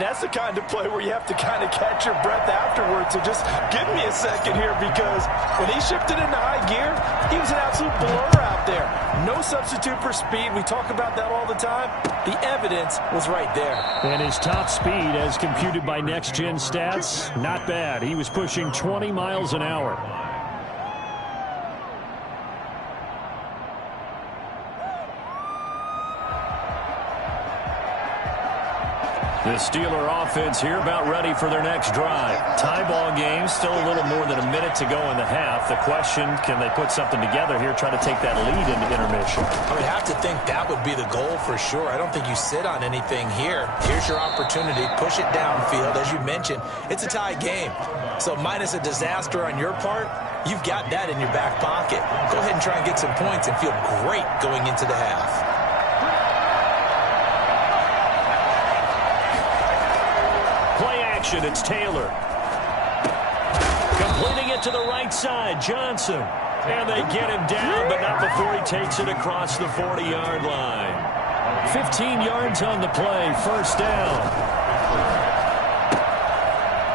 And that's the kind of play where you have to kind of catch your breath afterwards. So just give me a second here, because when he shifted into high gear, he was an absolute blur out there. No substitute for speed. We talk about that all the time. The evidence was right there. And his top speed, as computed by Next Gen Stats, not bad. He was pushing 20 miles an hour. The Steeler offense here about ready for their next drive. Tie ball game, still a little more than a minute to go in the half. The question, can they put something together here, try to take that lead into intermission? I would have to think that would be the goal for sure. I don't think you sit on anything here. Here's your opportunity. Push it downfield. As you mentioned, it's a tie game. So minus a disaster on your part, you've got that in your back pocket. Go ahead and try and get some points and feel great going into the half. It's Taylor. Completing it to the right side, Johnson. And they get him down, but not before he takes it across the 40-yard line. 15 yards on the play, first down.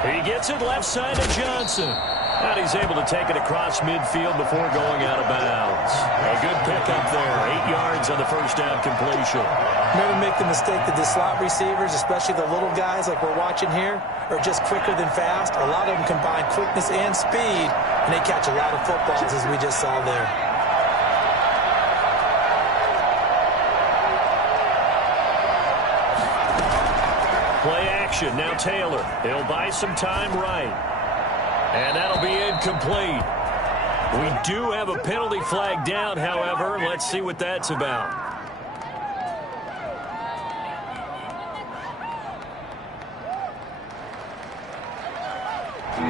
He gets it left side to Johnson. And he's able to take it across midfield before going out of bounds. A good pickup there, 8 yards on the first down completion. Never make the mistake that the slot receivers, especially the little guys like we're watching here, are just quicker than fast. A lot of them combine quickness and speed, and they catch a lot of footballs, as we just saw there. Play action, now Taylor. He'll buy some time right. And that'll be incomplete. We do have a penalty flag down, however. Let's see what that's about.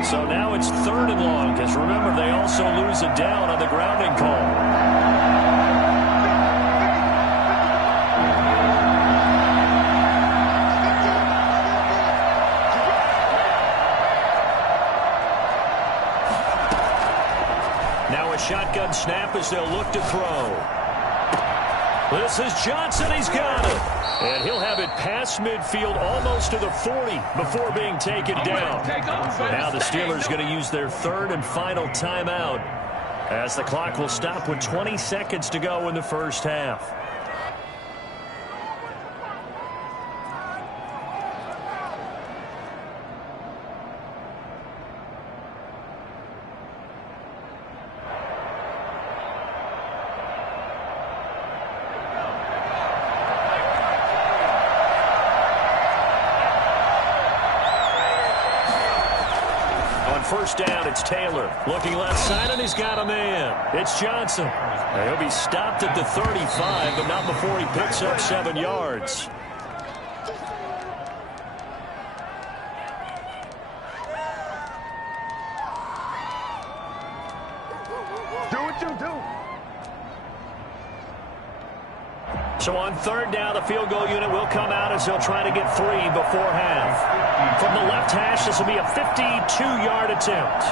So now it's 3rd and long, because remember, they also lose a down on the grounding call. Shotgun snap as they'll look to throw. This is Johnson. He's got it. And he'll have it past midfield almost to the 40 before being taken down. Now the Steelers going to use their 3rd and final timeout as the clock will stop with 20 seconds to go in the first half. First down, it's Taylor. Looking left side, and he's got a man. It's Johnson. He'll be stopped at the 35, but not before he picks up 7 yards. Do what you do. So on 3rd down, the field goal unit will come out as they'll try to get 3 before half. From the left hash, this will be a 52-yard attempt.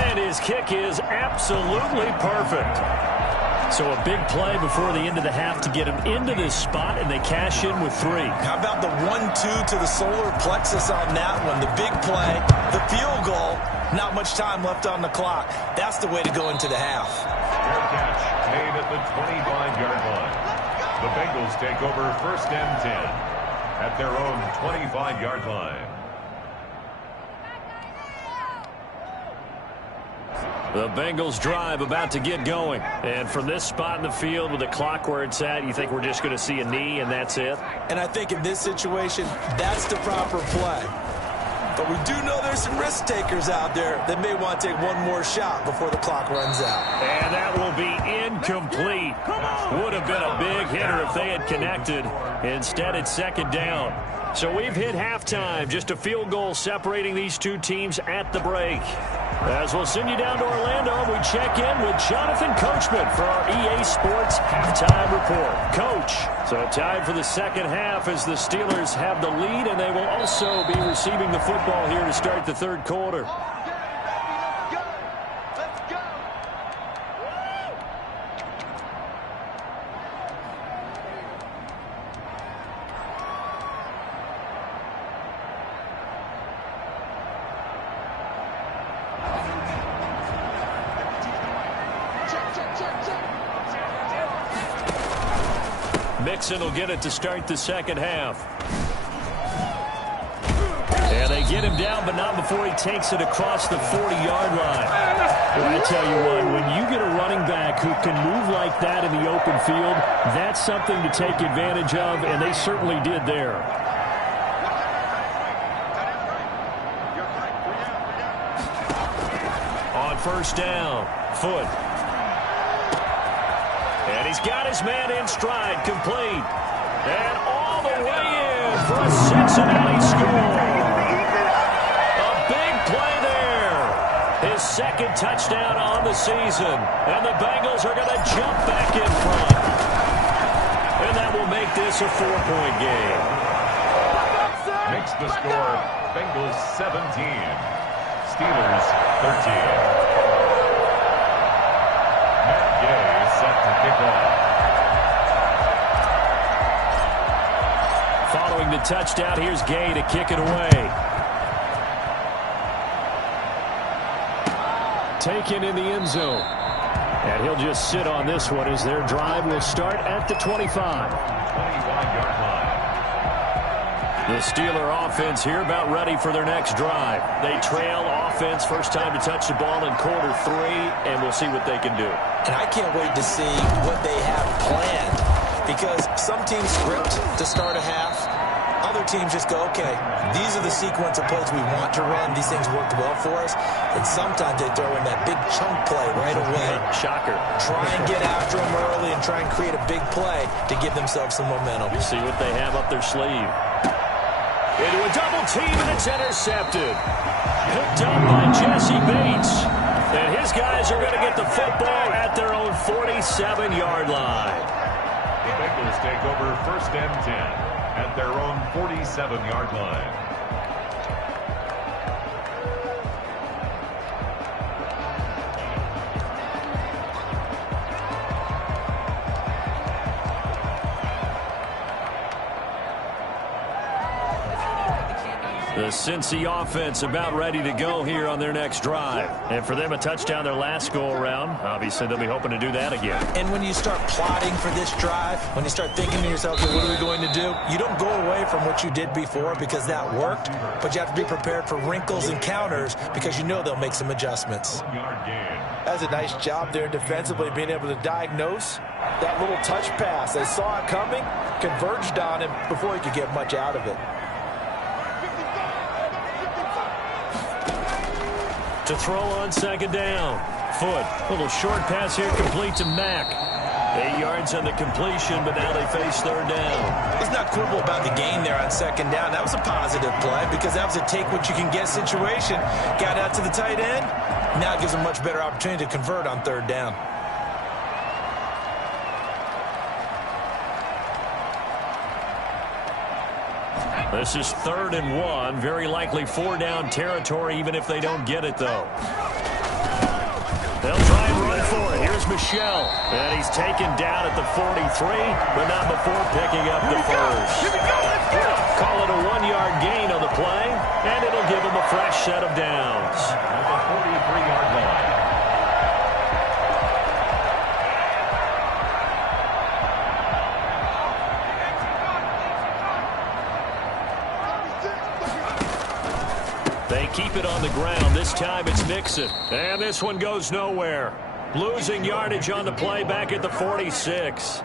And his kick is absolutely perfect. So a big play before the end of the half to get him into this spot, and they cash in with 3. How about the 1-2 to the solar plexus on that one? The big play, the field goal, not much time left on the clock. That's the way to go into the half. Fair catch made at the 25-yard line. The Bengals take over 1st and 10 at their own 25-yard line. The Bengals drive about to get going. And from this spot in the field with the clock where it's at, you think we're just going to see a knee and that's it? And I think in this situation, that's the proper play. But we do know there's some risk takers out there that may want to take one more shot before the clock runs out. And that will be incomplete. Would have been a big hitter if they had connected. Instead, it's 2nd down. So we've hit halftime. Just a field goal separating these two teams at the break. As we'll send you down to Orlando, we check in with Jonathan Coachman for our EA Sports Halftime Report. Coach, so tied for the second half as the Steelers have the lead, and they will also be receiving the football here to start the third quarter. Mixon will get it to start the second half. And they get him down, but not before he takes it across the 40-yard line. Well, I tell you what, when you get a running back who can move like that in the open field, that's something to take advantage of, and they certainly did there. On first down, Foot. And he's got his man in stride, complete. And all the way in for a Cincinnati score. A big play there. His second touchdown on the season. And the Bengals are going to jump back in front. And that will make this a 4-point game. Makes the score Bengals 17. Steelers 13. Set to kick off. Following the touchdown, here's Gay to kick it away. Taken in the end zone. And he'll just sit on this one as their drive will start at the 25. 25-yard line. The Steeler offense here about ready for their next drive. They trail offense, first time to touch the ball in quarter 3, and we'll see what they can do. And I can't wait to see what they have planned, because some teams script to start a half. Other teams just go, okay, these are the sequence of plays we want to run. These things worked well for us. And sometimes they throw in that big chunk play right away. Shocker. Try and get after them early and try and create a big play to give themselves some momentum. See what they have up their sleeve. Into a double team, and it's intercepted. Picked up by Jesse Bates. And his guys are going to get the football at their own 47-yard line. The Bengals take over first and 10 at their own 47-yard line. The Cincy offense about ready to go here on their next drive. And for them, a touchdown their last go-around. Obviously, they'll be hoping to do that again. And when you start plotting for this drive, when you start thinking to yourself, okay, what are we going to do? You don't go away from what you did before because that worked, but you have to be prepared for wrinkles and counters because you know they'll make some adjustments. That's a nice job there defensively, being able to diagnose that little touch pass. They saw it coming, converged on him before he could get much out of it. To throw on second down. Foot. A little short pass here, complete to Mack. 8 yards on the completion, but now they face third down. Let's not quibble about the gain there on second down. That was a positive play because that was a take-what-you-can-get situation. Got out to the tight end. Now it gives them a much better opportunity to convert on third down. This is 3rd and 1. Very likely 4-down territory, even if they don't get it, though. They'll try and run for it. Here's Michel. And he's taken down at the 43, but not before picking up the first. Call it a 1-yard gain on the play, and it'll give him a fresh set of downs. At the 43-yard line. They keep it on the ground. This time it's Mixon. And this one goes nowhere. Losing yardage on the play back at the 46.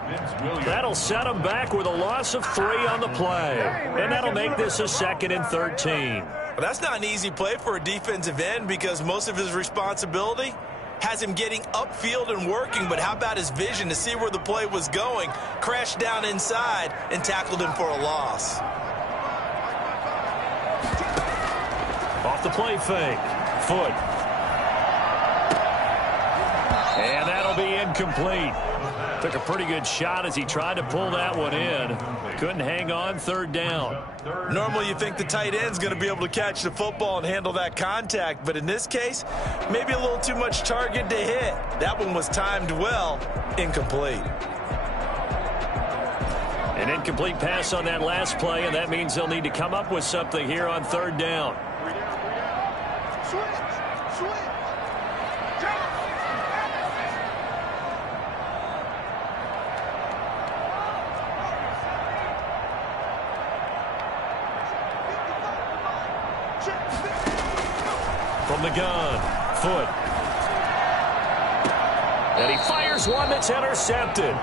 That'll set them back with a loss of 3 on the play. And that'll make this a 2nd and 13. Well, that's not an easy play for a defensive end because most of his responsibility has him getting upfield and working, but how about his vision to see where the play was going, crashed down inside, and tackled him for a loss. Off the play fake. Foot. And that'll be incomplete. Took a pretty good shot as he tried to pull that one in. Couldn't hang on, 3rd down. Normally you think the tight end's going to be able to catch the football and handle that contact, but in this case, maybe a little too much target to hit. That one was timed well. Incomplete. An incomplete pass on that last play, and that means they'll need to come up with something here on 3rd down. From the gun, Foot. And he fires one that's intercepted.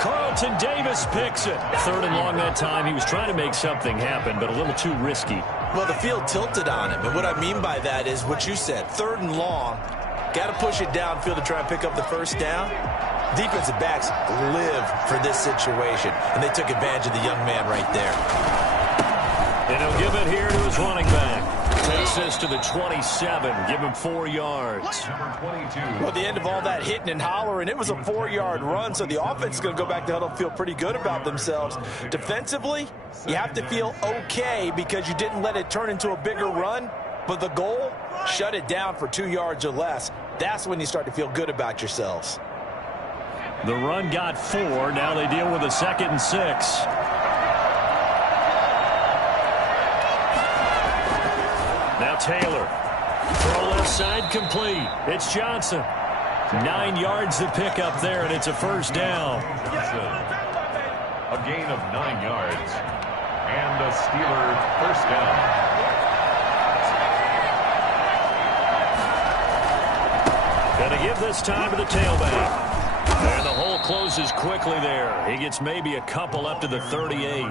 Carlton Davis picks it. 3rd and long that time. He was trying to make something happen, but a little too risky. Well, the field tilted on him, and what I mean by that is what you said. 3rd and long, got to push it downfield to try and pick up the first down. Defensive backs live for this situation, and they took advantage of the young man right there. And he'll give it here to his running back. Takes this to the 27. Give him 4 yards. Well, at the end of all that hitting and hollering, it was a 4-yard run, so the offense is going to go back to huddle and feel pretty good about themselves. Defensively, you have to feel okay because you didn't let it turn into a bigger run, but the goal, shut it down for 2 yards or less. That's when you start to feel good about yourselves. The run got 4. Now they deal with a 2nd and 6. Now Taylor. Throw left side complete. It's Johnson. 9 yards to pick up there, and it's a first down. A gain of 9 yards. And a Steeler first down. Gonna give this time to the tailback. And the hole closes quickly there. He gets maybe a couple up to the 38.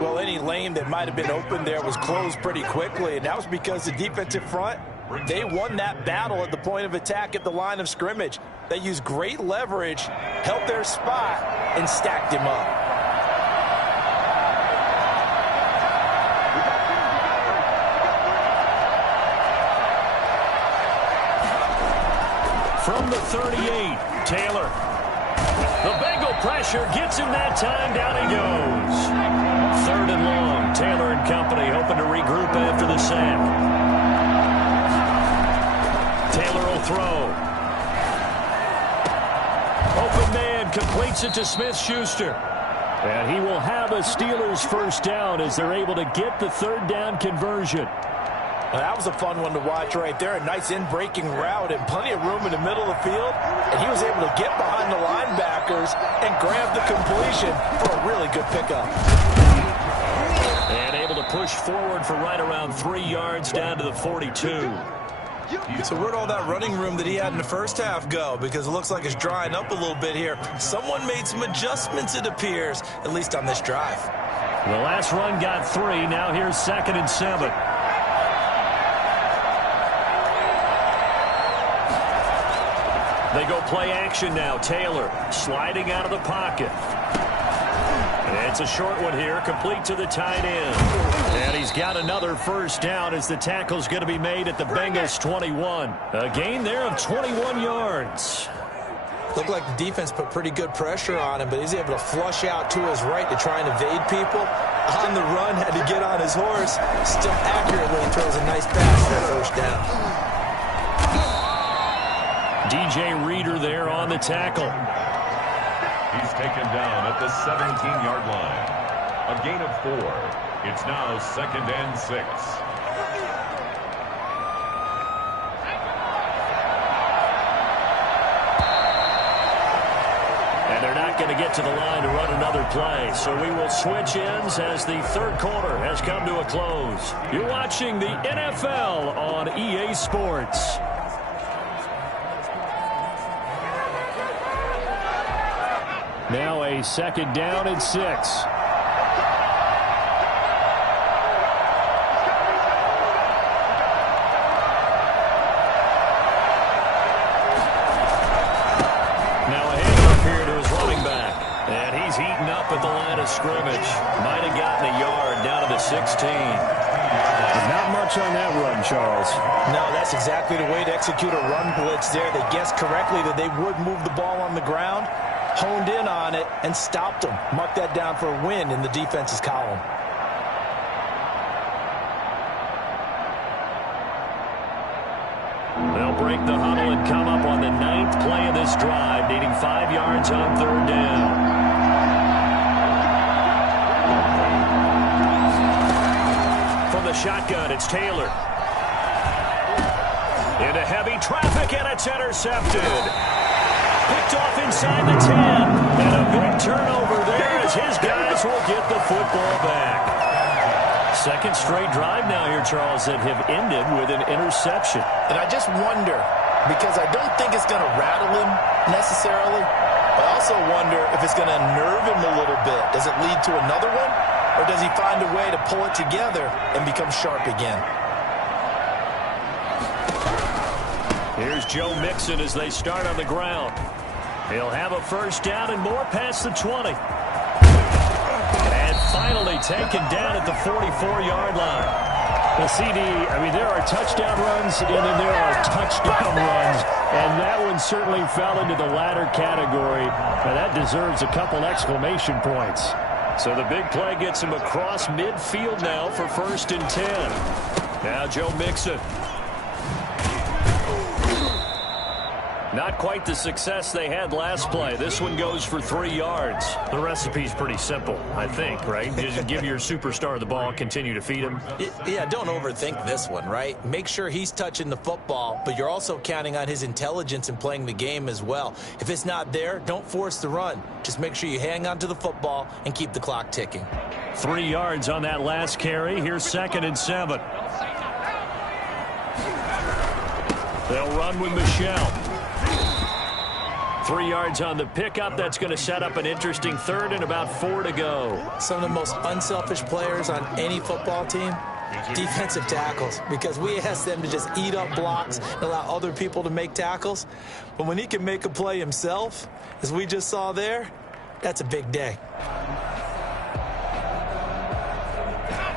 Well, any lane that might have been open there was closed pretty quickly, and that was because the defensive front, they won that battle at the point of attack at the line of scrimmage. They used great leverage, held their spot, and stacked him up. From the 38, Taylor. The Bengal pressure gets him that time. Down he goes. 3rd and long. Taylor and company hoping to regroup after the sack. Taylor will throw. Open man completes it to Smith-Schuster. And he will have a Steelers first down as they're able to get the 3rd down conversion. Well, that was a fun one to watch right there. A nice in-breaking route and plenty of room in the middle of the field. And he was able to get behind the linebackers and grab the completion for a really good pickup. And able to push forward for right around 3 yards down to the 42. So where'd all that running room that he had in the first half go? Because it looks like it's drying up a little bit here. Someone made some adjustments, it appears, at least on this drive. The last run got 3. Now here's 2nd and 7. They go play action now. Taylor sliding out of the pocket. And it's a short one here, complete to the tight end. And he's got another first down as the tackle's going to be made at the Bengals 21. A gain there of 21 yards. Looked like the defense put pretty good pressure on him, but he's able to flush out to his right to try and evade people. On the run, had to get on his horse. Still accurately throws a nice pass for that first down. DJ Reader there on the tackle. He's taken down at the 17-yard line. A gain of 4. It's now 2nd and 6. And they're not going to get to the line to run another play. So we will switch ends as the 3rd quarter has come to a close. You're watching the NFL on EA Sports. Now a 2nd down and 6. At the line of scrimmage. Might have gotten a yard down to the 16. Not much on that run, Charles. No, that's exactly the way to execute a run blitz there. They guessed correctly that they would move the ball on the ground, honed in on it, and stopped them. Mark that down for a win in the defense's column. They'll break the huddle and come up on the 9th play of this drive, needing 5 yards on 3rd down. From the shotgun, it's Taylor. Into heavy traffic, and it's intercepted. Picked off inside the 10. And a big turnover there as his guys will get the football back. Second straight drive now here, Charles, that have ended with an interception. And I just wonder, because I don't think it's going to rattle him necessarily, but I also wonder if it's going to nerve him a little bit. Does it lead to another one, or does he find a way to pull it together and become sharp again? Here's Joe Mixon as they start on the ground. He'll have a first down and more past the 20. And finally taken down at the 44-yard line. Well, CD, I mean, there are touchdown runs and then there are touchdown runs. And that one certainly fell into the latter category. Now, that deserves a couple exclamation points. So the big play gets him across midfield now for 1st and 10. Now Joe Mixon. Not quite the success they had last play. This one goes for 3 yards. The recipe's pretty simple, I think, right? Just give your superstar the ball, continue to feed him. Yeah, don't overthink this one, right? Make sure he's touching the football, but you're also counting on his intelligence in playing the game as well. If it's not there, don't force the run. Just make sure you hang on to the football and keep the clock ticking. 3 yards on that last carry. Here's 2nd and 7. They'll run with Michelle. 3 yards on the pickup. That's going to set up an interesting 3rd and about 4 to go. Some of the most unselfish players on any football team, defensive tackles, because we ask them to just eat up blocks and allow other people to make tackles. But when he can make a play himself, as we just saw there, that's a big day.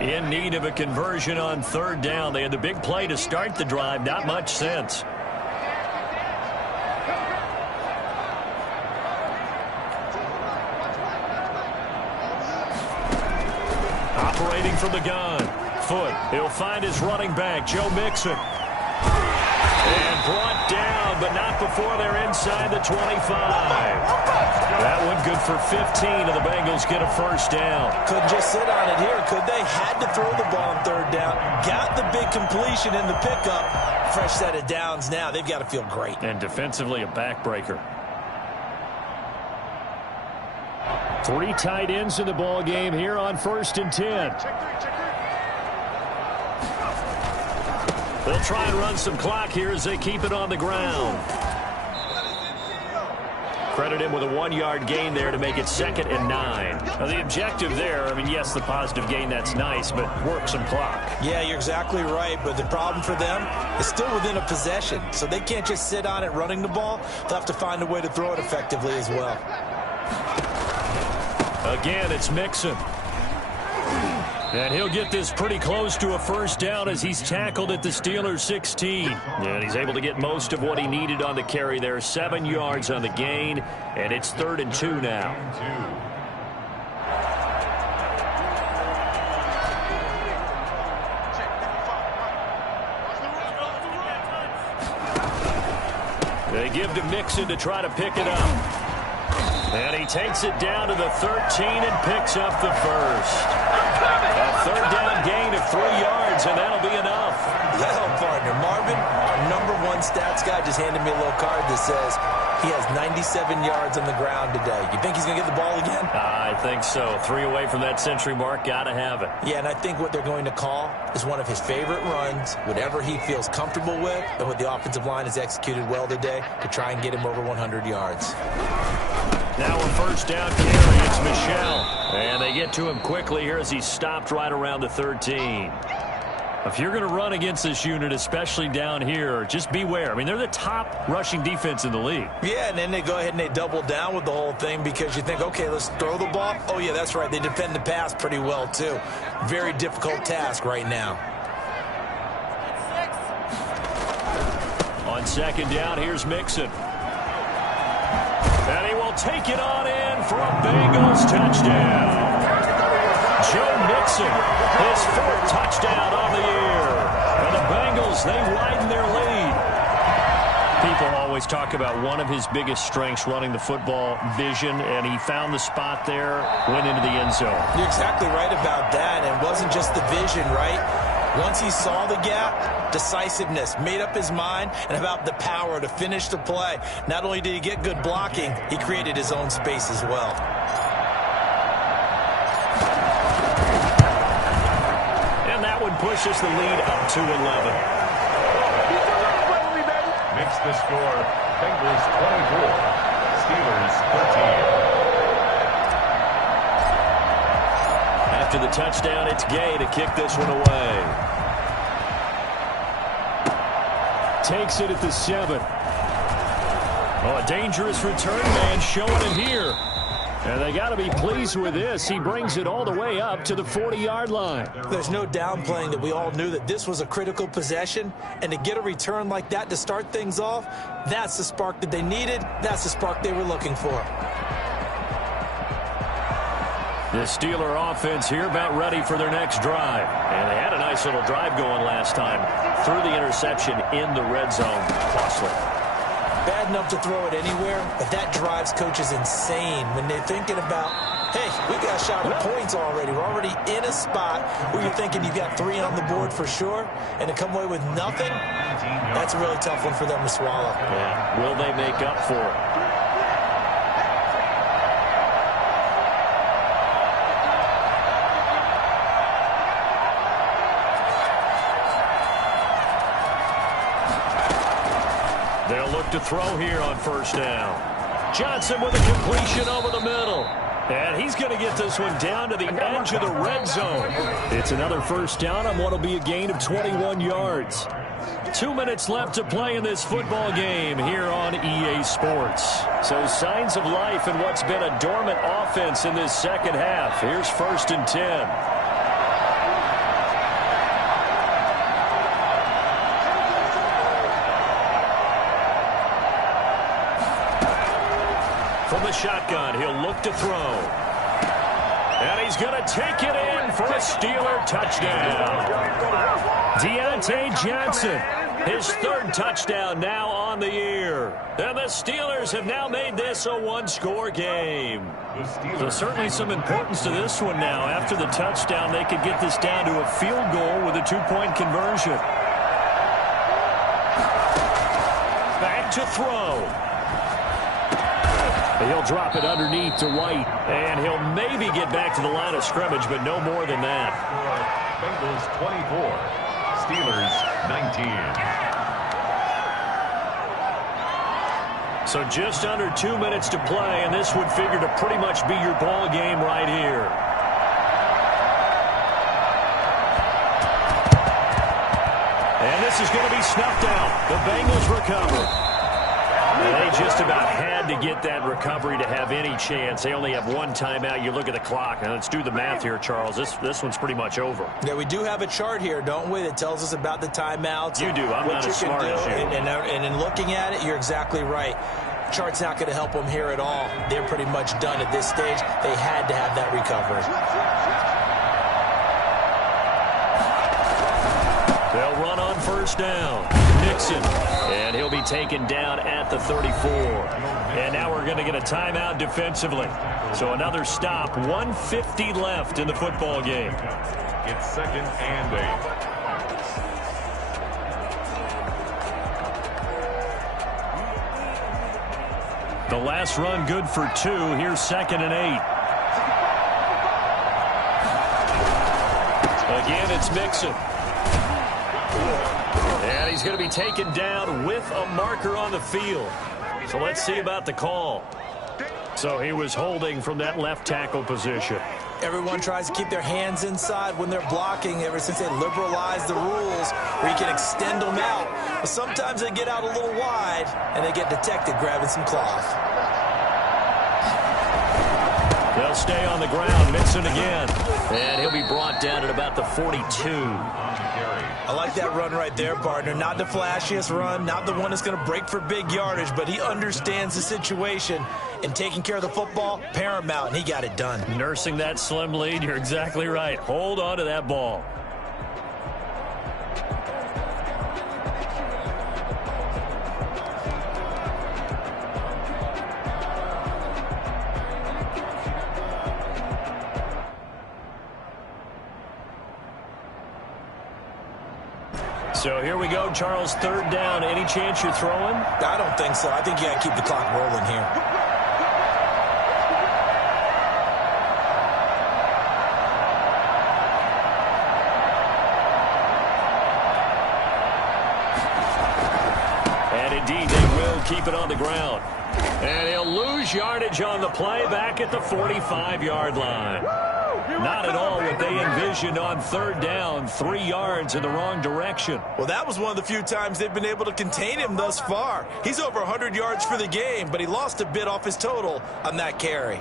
In need of a conversion on 3rd down. They had the big play to start the drive. Not much sense. Operating from the gun. Foot. He'll find his running back, Joe Mixon. And brought down, but not before they're inside the 25. That one good for 15, and the Bengals get a first down. Couldn't just sit on it here, could they? Had to throw the ball on 3rd down. Got the big completion in the pickup. Fresh set of downs now. They've got to feel great. And defensively, a backbreaker. 3 tight ends in the ball game here on 1st and 10. They'll try and run some clock here as they keep it on the ground. Credit him with a 1-yard gain there to make it 2nd and 9. Now, the objective there, I mean, yes, the positive gain, that's nice, but work some clock. Yeah, you're exactly right, but the problem for them is still within a possession, so they can't just sit on it running the ball. They'll have to find a way to throw it effectively as well. Again, it's Mixon. And he'll get this pretty close to a first down as he's tackled at the Steelers' 16. And he's able to get most of what he needed on the carry there. 7 yards on the gain, and it's 3rd and 2 now. They give to Mixon to try to pick it up. And he takes it down to the 13 and picks up the first. A 3rd down gain of 3 yards, and that'll be enough. Well, partner, Marvin, our #1 stats guy just handed me a little card that says he has 97 yards on the ground today. You think he's going to get the ball again? I think so. 3 away from that century mark. Got to have it. Yeah, and I think what they're going to call is one of his favorite runs, whatever he feels comfortable with, and what the offensive line has executed well today to try and get him over 100 yards. Now a first down carry. It's Michelle. And they get to him quickly here as he's stopped right around the 13. If you're going to run against this unit, especially down here, just beware. I mean, they're the top rushing defense in the league. Yeah, and then they go ahead and they double down with the whole thing because you think, okay, let's throw the ball. Oh, yeah, that's right. They defend the pass pretty well, too. Very difficult task right now. On 2nd down, here's Mixon. And he will take it on in for a Bengals touchdown. Joe Mixon, his 4th touchdown on the year. And the Bengals, they widen their lead. People always talk about one of his biggest strengths, running the football, vision, and he found the spot there, went into the end zone. You're exactly right about that. And it wasn't just the vision, right? Once he saw the gap, decisiveness, made up his mind, and about the power to finish the play. Not only did he get good blocking, he created his own space as well. pushes the lead up to 11. Makes the score Bengals 24, Steelers 13. After the touchdown, it's Gay to kick this one away. Takes it at the 7. Oh, a dangerous return man showing it here. And they got to be pleased with this. He brings it all the way up to the 40-yard line. There's no downplaying that we all knew that this was a critical possession. And to get a return like that to start things off, that's the spark that they needed. That's the spark they were looking for. The Steeler offense here about ready for their next drive. And they had a nice little drive going last time. Threw the interception in the red zone. Costly. Bad enough to throw it anywhere, but that drives coaches insane when they're thinking about, hey, we got a shot at points already. We're already in a spot where you're thinking you've got 3 on the board for sure, and to come away with nothing, that's a really tough one for them to swallow. Yeah. Will they make up for it? They'll look to throw here on first down. Johnson with a completion over the middle. And he's going to get this one down to the edge of the red zone. It's another first down on what will be a gain of 21 yards. 2 minutes left to play in this football game here on EA Sports. So signs of life in what's been a dormant offense in this second half. Here's 1st and 10. From the shotgun, he'll look to throw. And he's going to take it in for a Steeler touchdown. Deontay Johnson, his 3rd touchdown now on the year. And the Steelers have now made this a 1-score game. So certainly some importance to this one now. After the touchdown, they could get this down to a field goal with a 2-point conversion. Back to throw. He'll drop it underneath to White. And he'll maybe get back to the line of scrimmage, but no more than that. Bengals 24, Steelers 19. So just under 2 minutes to play, and this would figure to pretty much be your ball game right here. And this is going to be snuffed out. The Bengals recover. And they just about had to get that recovery to have any chance. They only have 1 timeout. You look at the clock. Now let's do the math here, Charles. This one's pretty much over. Yeah, we do have a chart here, don't we, that tells us about the timeouts. You do. I'm not as smart as you. And in looking at it, you're exactly right. Chart's not going to help them here at all. They're pretty much done at this stage. They had to have that recovery. They'll run on first down. Nixon. And he'll be taken down at the 34. And now we're going to get a timeout defensively. So another stop. 1:50 left in the football game. It's 2nd and 8. The last run good for 2. Here's 2nd and 8. Again, it's Mixon. And he's going to be taken down with a marker on the field. So let's see about the call. So he was holding from that left tackle position. Everyone tries to keep their hands inside when they're blocking ever since they liberalized the rules where you can extend them out. But sometimes they get out a little wide and they get detected grabbing some cloth. They'll stay on the ground. Mixon again. And he'll be brought down at about the 42. I like that run right there, partner. Not the flashiest run, not the one that's going to break for big yardage, but he understands the situation, and taking care of the football, paramount, and he got it done. Nursing that slim lead, you're exactly right. Hold on to that ball. So here we go, Charles, 3rd down. Any chance you're throwing? I don't think so. I think you got to keep the clock rolling here. Indeed, they will keep it on the ground. And he'll lose yardage on the play back at the 45-yard line. Not at all what they envisioned on third down, 3 yards in the wrong direction. Well, that was one of the few times they've been able to contain him thus far. He's over 100 yards for the game, but he lost a bit off his total on that carry.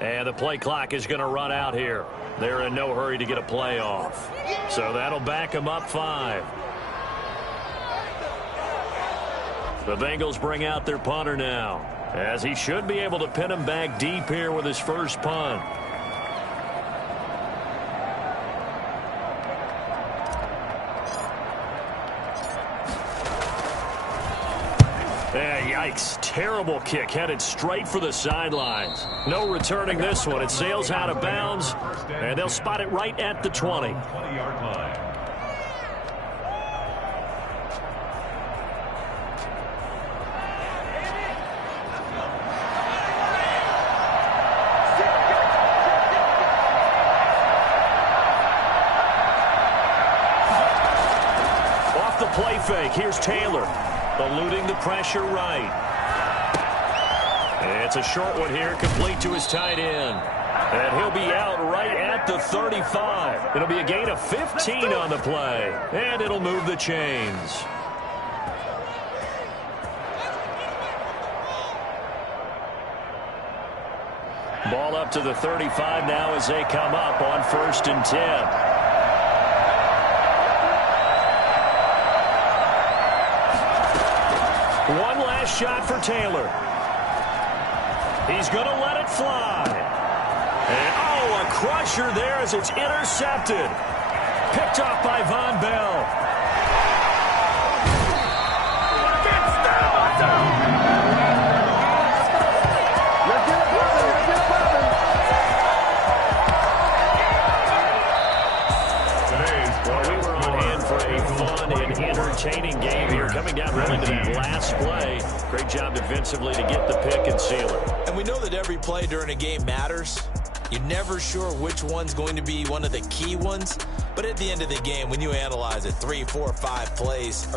And the play clock is going to run out here. They're in no hurry to get a play off. So that'll back them up 5. The Bengals bring out their punter now, as he should be able to pin him back deep here with his first punt. Yikes. Terrible kick headed straight for the sidelines. No returning this one. It sails out of bounds, and they'll spot it right at the 20. 20-yard line. Off the play fake, here's Taylor. Eluding the pressure right. It's a short one here, complete to his tight end. And he'll be out right at the 35. It'll be a gain of 15 on the play. And it'll move the chains. Ball up to the 35 now as they come up on 1st and 10. One last shot for Taylor. He's going to let it fly. And, oh, a crusher there as it's intercepted. Picked off by Von Bell. Well, we were on hand for a fun and entertaining game here. Coming down really to that last play. Great job defensively to get the pick and seal it. And we know that every play during a game matters. You're never sure which one's going to be one of the key ones. But at the end of the game, when you analyze it, 3, 4, 5 plays are